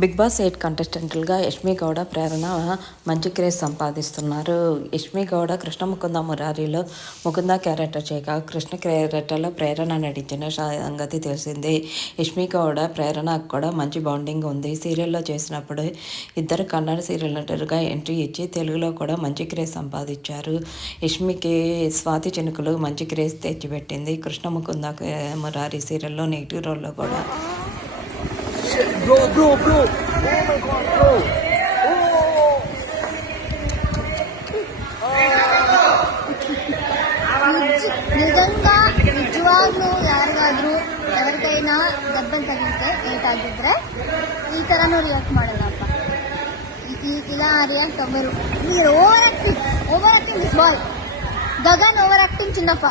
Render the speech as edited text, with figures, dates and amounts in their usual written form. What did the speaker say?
Big boss 8 కంటెస్టెంట్లుగా Yashmi Gowda, ప్రేరణ మంచి craze సంపాదిస్తున్నారు. Yashmi Gowda Krishna Mukunda మురారిలో Mukunda character చేయగా, కృష్ణ క్యారెక్టర్లో ప్రేరణ నటించిన సంగతి తెలిసిందే. యష్మి గౌడ, ప్రేరణకు కూడా మంచి బాండింగ్ ఉంది. సీరియల్లో చేసినప్పుడు ఇద్దరు కన్నడ సీరియల్ నటులుగా ఎంట్రీ ఇచ్చి తెలుగులో కూడా మంచి క్రేజ్ సంపాదించారు. యష్మికి స్వాతి చినుకులు మంచి క్రేజ్ తెచ్చిపెట్టింది. కృష్ణ ముకుంద మురారి సీరియల్లో నెగిటివ్ రోల్లో కూడా Bro. Oh my god, bro. నిజంగా నిజవాగ్లు ಯಾರಿಗಾದ್ರೂ ఎవరికైనా దెబ్బలు తగిలితే ఏటాగిದ್ರೆ ಈ ತರನೂ ರಿಯಾಕ್ಟ್ ಮಾಡಲ್ಲಪ್ಪ. ఇలా రియాక్ట్ అవ్వరు. మీరు over acting this boy Gagan over acting చిన్నప్ప.